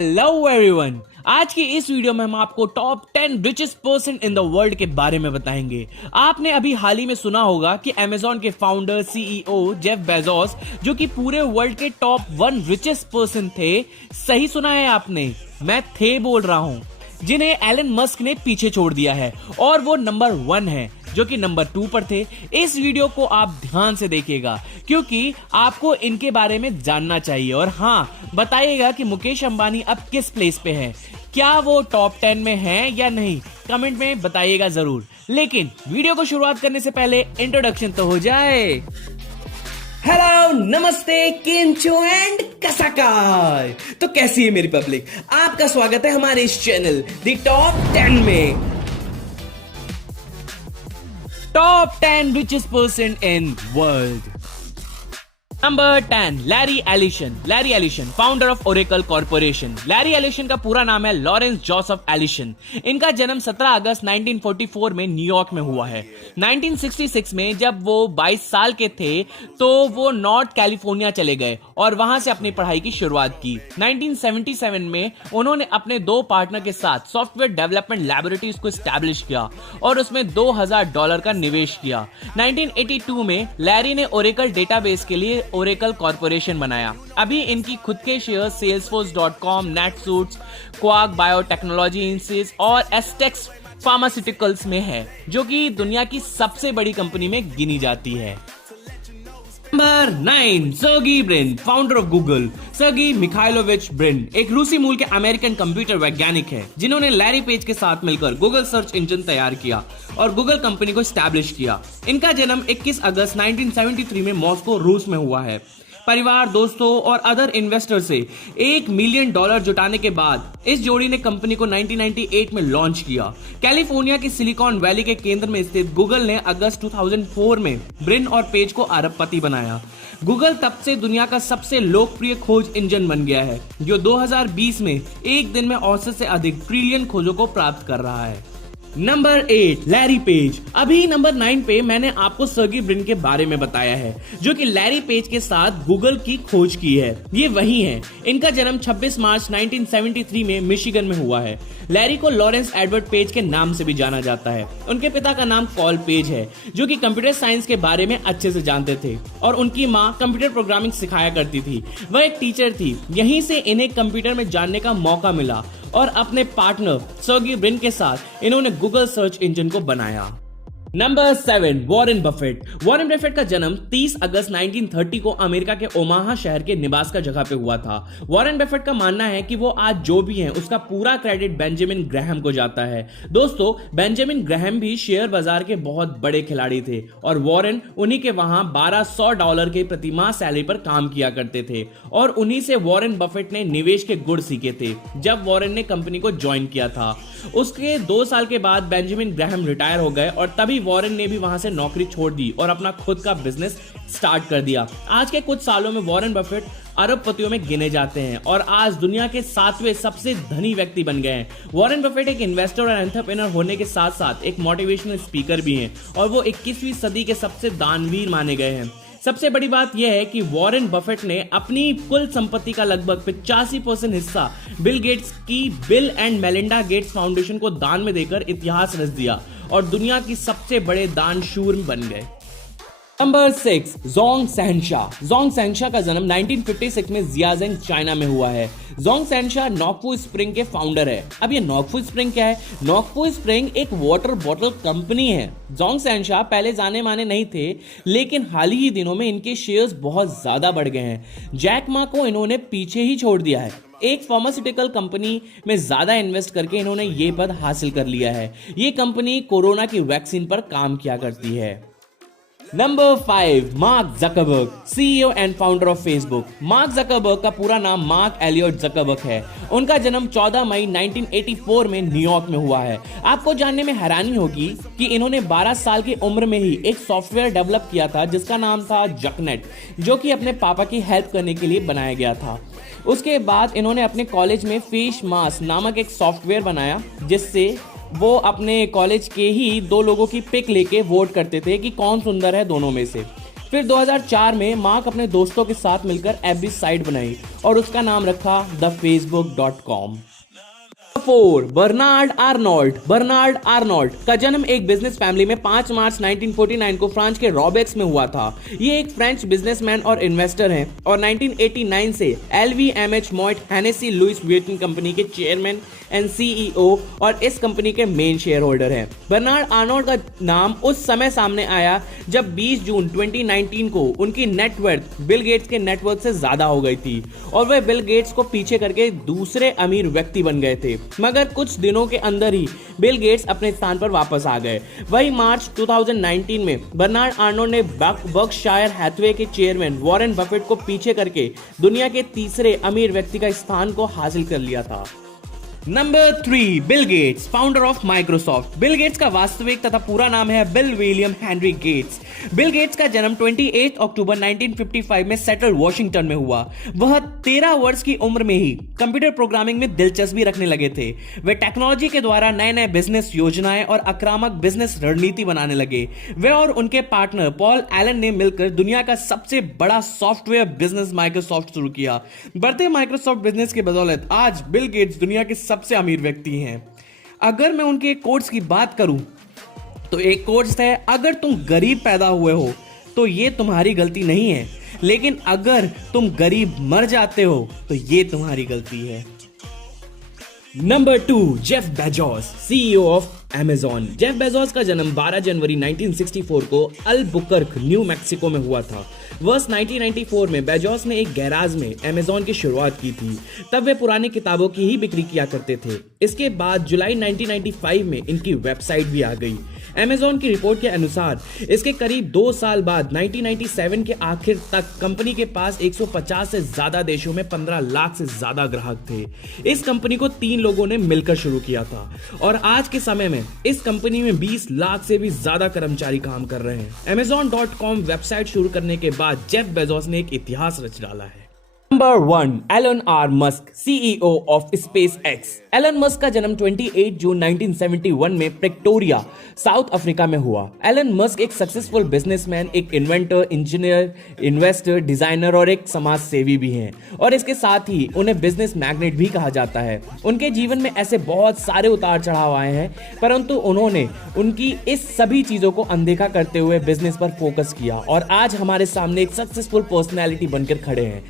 Hello everyone. आज की इस वीडियो में हम आपको top 10 richest person in the world के बारे में बताएंगे। आपने अभी हाल ही में सुना होगा कि अमेजॉन के फाउंडर सीईओ जेफ बेजोस, जो कि पूरे वर्ल्ड के टॉप 1 रिचेस्ट पर्सन थे। सही सुना है आपने, मैं थे बोल रहा हूं, जिन्हें एलन मस्क ने पीछे छोड़ दिया है और वो नंबर 1 है, जो कि नंबर 2 पर थे। इस वीडियो को आप ध्यान से देखिएगा क्योंकि आपको इनके बारे में जानना चाहिए। और हाँ, बताइएगा कि मुकेश अंबानी अब किस प्लेस पे है, क्या वो टॉप 10 में है या नहीं, कमेंट में बताइएगा जरूर। लेकिन वीडियो को शुरुआत करने से पहले इंट्रोडक्शन तो हो जाए। हेलो, नमस्ते, किंचो एंड कसकाय। तो कैसी है मेरी पब्लिक, आपका स्वागत है हमारे इस चैनल द टॉप 10 में। Top 10 richest person in world. Number 10, Larry Ellison. Larry Ellison, founder of Oracle corporation. Larry Ellison का पूरा नाम है लॉरेंस जोसेफ एलिशन। इनका जन्म 17 अगस्त 1944 में न्यूयॉर्क में हुआ है। 1966 में जब वो 22 साल के थे तो वो नॉर्थ कैलिफोर्निया चले गए और वहां से अपनी पढ़ाई की शुरुआत की। 1977 में उन्होंने अपने 2 पार्टनर के साथ सॉफ्टवेयर डेवलपमेंट लैबोरेटरीज को एस्टैब्लिश किया और उसमें $2000 का निवेश किया। 1982 में लैरी ने ओरेकल डेटाबेस के लिए ओरेकल कॉर्पोरेशन बनाया। अभी इनकी खुद के share salesforce.com, NetSuites, Quark biotechnology इंसिस और एस्टेक्स फार्मास्यूटिकल्स में है, जो कि दुनिया की सबसे बड़ी कंपनी में गिनी जाती है। Number 9, Sergey Brin, founder of Google. Sergey Mikhailovich Brin एक रूसी मूल के अमेरिकन कंप्यूटर वैज्ञानिक है, जिन्होंने लैरी पेज के साथ मिलकर गूगल सर्च इंजन तैयार किया और गूगल कंपनी को स्टैब्लिश किया। इनका जन्म 21 अगस्त 1973 में मॉस्को, रूस में हुआ है। परिवार, दोस्तों और अदर इन्वेस्टर से $1 मिलियन जुटाने के बाद इस जोड़ी ने कंपनी को 1998 में लॉन्च किया। कैलिफोर्निया के सिलिकॉन वैली के केंद्र में स्थित गूगल ने अगस्त 2004 में ब्रिन और पेज को अरबपति बनाया। गूगल तब से दुनिया का सबसे लोकप्रिय खोज इंजन बन गया है, जो 2020 में एक दिन में औसत से अधिक ट्रिलियन खोजों को प्राप्त कर रहा है। Number 8, Larry page. अभी नंबर 9 पे मैंने आपको सर्गी ब्रिन के बारे में बताया है, जो कि लैरी पेज के साथ गूगल की खोज की है। ये वही है। इनका जन्म 26 मार्च 1973 में मिशिगन में हुआ है। लैरी को लॉरेंस एडवर्ड पेज के नाम से भी जाना जाता है। उनके पिता का नाम पॉल पेज है, जो कि कंप्यूटर साइंस के बारे में अच्छे से जानते थे, और उनकी माँ कंप्यूटर प्रोग्रामिंग सिखाया करती थी। वह एक टीचर थी। यहीं से इन्हें कंप्यूटर में जानने का मौका मिला और अपने पार्टनर सर्गी ब्रिन के साथ इन्होंने गूगल सर्च इंजन को बनाया। Number 7, Warren Buffett. Warren Buffett का जन्म 30 अगस्त 1930 को अमेरिका के ओमाहा शहर के निबास्का जगह पे हुआ था। वॉरेन बफेट का मानना है कि वो आज जो भी है उसका पूरा क्रेडिट बेंजामिन ग्राहम को जाता है। दोस्तों, बेंजामिन ग्राहम भी शेयर बाजार के बहुत बड़े खिलाड़ी थे और वॉरेन उन्हीं के वहां $1200 के प्रतिमाह सैलरी पर काम किया करते थे और उन्हीं से वॉरेन बफेट ने निवेश के गुण सीखे थे जब वॉरेन ने कंपनी को ज्वाइन किया था। उसके 2 साल के बाद बेंजामिन ग्राहम रिटायर हो गए और तभी वॉरेन ने भी वहां से नौकरी छोड़ दी और अपना खुद का बिजनेस स्टार्ट कर दिया। आज के कुछ सालों में वॉरेन बफेट अरबपतियों में गिने जाते हैं और आज दुनिया के 7वें सबसे धनी व्यक्ति बन गए हैं। वॉरेन बफेट एक इन्वेस्टर और एंटरप्रेन्योर होने के साथ साथ एक मोटिवेशनल स्पीकर भी हैं और वो 21वीं सदी के सबसे दानवीर माने गए हैं। सबसे बड़ी बात यह है कि वॉरेन बफेट ने अपनी कुल संपत्ति का लगभग 85% हिस्सा बिल गेट्स की bill and Melinda Gates foundation को दान में देकर इतिहास रच दिया और दुनिया की सबसे बड़े दानशूर बन गए। Number 6, Zhong Shanshan. Zhong Shanshan का जन्म 1956 में जियाजिंग, चाइना में हुआ है। जोंग सहनशा नॉकफू स्प्रिंग के फाउंडर है। अब ये नॉकफू स्प्रिंग क्या है? नॉकफू स्प्रिंग एक वाटर बॉटल कंपनी है। जोंग सहनशा पहले जाने माने नहीं थे, लेकिन हाल ही दिनों में इनके शेयर्स बहुत ज्यादा बढ़ गए हैं। जैक मा को इन्होंने पीछे ही छोड़ दिया है। एक फार्मास्यूटिकल कंपनी में ज्यादा इन्वेस्ट करके इन्होंने ये पद हासिल कर लिया है। ये कंपनी कोरोना की वैक्सीन पर काम किया करती है। Number 5, mark Zuckerberg, CEO and founder of Facebook. Mark Zuckerberg का पूरा नाम मार्क एलियट जकरबर्ग है। उनका जन्म 14 मई 1984 में न्यूयॉर्क में हुआ है। आपको जानने में हैरानी होगी कि इन्होंने 12 साल की उम्र में ही एक सॉफ्टवेयर डेवलप किया था जिसका नाम था जकनेट, जो कि अपने पापा की हेल्प करने के लिए बनाया गया था। उसके बाद इन्होंने अपने कॉलेज में फेस मास्क नामक एक सॉफ्टवेयर बनाया, जिससे वो अपने कॉलेज के ही 2 लोगों की पिक लेके वोट करते थे कि कौन सुंदर है दोनों में से। फिर 2004 में मार्क अपने दोस्तों के साथ मिलकर ऐप भी साइट बनाई और उसका नाम रखा thefacebook.com। 4 बर्नार्ड आर्नोल्ड का जन्म एक बिजनेस फैमिली में 5 मार्च 1949 को फ्रांस के रॉबेक्स में हुआ था। ये एक फ्रेंच बिजनेसमैन और इन्वेस्टर हैं और 1989 से LVMH मॉइट Hennessy Louis Whitton company के चेयरमैन एंड CEO और इस कंपनी के मेन शेयर होल्डर हैं। बर्नार्ड आर्नोल्ड का नाम उस समय सामने आया जब 20 जून 2019 को उनकी नेटवर्थ बिल गेट्स के नेटवर्क से ज्यादा हो गई थी और वे बिल गेट्स को पीछे करके दूसरे अमीर व्यक्ति बन गए थे, मगर कुछ दिनों के अंदर ही बिल गेट्स अपने स्थान पर वापस आ गए। वही मार्च 2019 में बर्नार्ड आर्नोल्ड ने बर्कशायर हैथवे के चेयरमैन वॉरेन बफेट को पीछे करके दुनिया के तीसरे अमीर व्यक्ति का स्थान को हासिल कर लिया था। Number 3 Bill Gates, founder of Microsoft. Bill Gates का वास्तविक तथा पूरा नाम है Bill William Henry Gates. Bill Gates का जन्म 28 अक्टूबर 1955 में सेटल वॉशिंगटन में हुआ। वह 13 वर्ष की उम्र में ही कंप्यूटर प्रोग्रामिंग में दिलचस्पी रखने लगे थे। वे टेक्नोलॉजी के द्वारा नए नए बिजनेस योजनाएं और आक्रामक बिजनेस रणनीति बनाने लगे। वे और उनके पार्टनर पॉल एलन ने मिलकर दुनिया का सबसे बड़ा सॉफ्टवेयर बिजनेस माइक्रोसॉफ्ट शुरू किया। बढ़ते माइक्रोसॉफ्ट बिजनेस की बदौलत आज बिल गेट्स दुनिया के सबसे अमीर व्यक्ति हैं। अगर मैं उनके कोट्स की बात करूं तो एक कोट्स है, अगर तुम गरीब पैदा हुए हो तो ये तुम्हारी गलती नहीं है, लेकिन अगर तुम गरीब मर जाते हो तो ये तुम्हारी गलती है। Number 2 Jeff Bezos, CEO of Amazon। Jeff Bezos का जन्म 12 जनवरी 1964 को अल्बुकर्क, न्यू मैक्सिको में हुआ था। वर्ष 1994 में बेजोस ने एक गैराज में Amazon की शुरुआत की थी। तब वे पुरानी किताबों की ही बिक्री किया करते थे। इसके बाद जुलाई 1995 में इनकी वेबसाइट भी आ गई। Amazon की रिपोर्ट के अनुसार इसके करीब 2 साल बाद 1997 के आखिर तक कंपनी के पास 150 से ज्यादा देशों में 15 लाख से ज्यादा ग्राहक थे। इस कंपनी को 3 लोगों ने मिलकर शुरू किया था और आज के समय में इस कंपनी में 20 लाख से भी ज्यादा कर्मचारी काम कर रहे हैं। Amazon.com वेबसाइट शुरू करने के बाद जेफ बेजोस ने एक इतिहास रच डाला है। Number 1 Elon R Musk, CEO of SpaceX। Elon Musk का जन्म 28 जून 1971 में प्रेक्टोरिया, साउथ अफ्रीका में हुआ। एलन मस्क एक सक्सेसफुल बिजनेसमैन, एक इन्वेंटर, इंजीनियर, इन्वेस्टर, डिजाइनर और एक समाज सेवी भी हैं और इसके साथ ही उन्हें बिजनेस मैग्नेट भी कहा जाता है। उनके जीवन में ऐसे बहुत सारे उतार चढ़ाव आए हैं, परंतु उन्होंने उनकी इस सभी चीजों को अनदेखा करते हुए बिजनेस पर फोकस किया और आज हमारे सामने एक सक्सेसफुल पर्सनैलिटी बनकर खड़े हैं।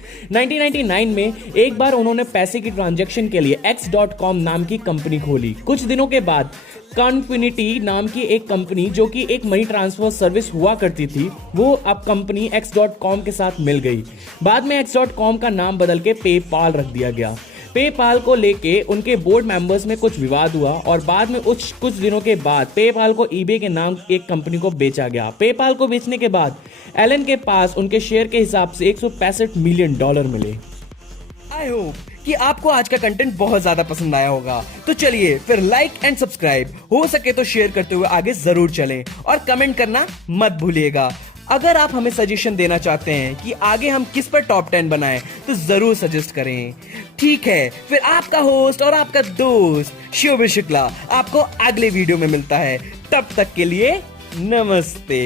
1999 में एक बार उन्होंने पैसे की ट्रांजैक्शन के लिए X.com नाम की कंपनी खोली। कुछ दिनों के बाद कॉन्फिनिटी नाम की एक कंपनी, जो कि एक मनी ट्रांसफर सर्विस हुआ करती थी, वो अब कंपनी X.com के साथ मिल गई। बाद में X.com का नाम बदल के पेपाल रख दिया गया। पेपाल को लेके उनके बोर्ड मेंबर्स में कुछ विवाद हुआ और बाद में कुछ दिनों के बाद पेपाल को eBay के नाम एक कंपनी को बेचा गया। पेपाल को बेचने के बाद एलन के पास उनके शेयर के हिसाब से $165 मिलियन मिले। आई होप कि आपको आज का कंटेंट बहुत ज्यादा पसंद आया होगा। तो चलिए फिर लाइक एंड सब्सक्राइब, हो सके तो शेयर करते हुए आगे जरूर चलें और कमेंट करना मत भूलिएगा। अगर आप हमें सजेशन देना चाहते हैं कि आगे हम किस पर टॉप 10 बनाएं तो जरूर सजेस्ट करें। ठीक है, फिर आपका होस्ट और आपका दोस्त शिवबीर शुक्ला आपको अगले वीडियो में मिलता है। तब तक के लिए नमस्ते।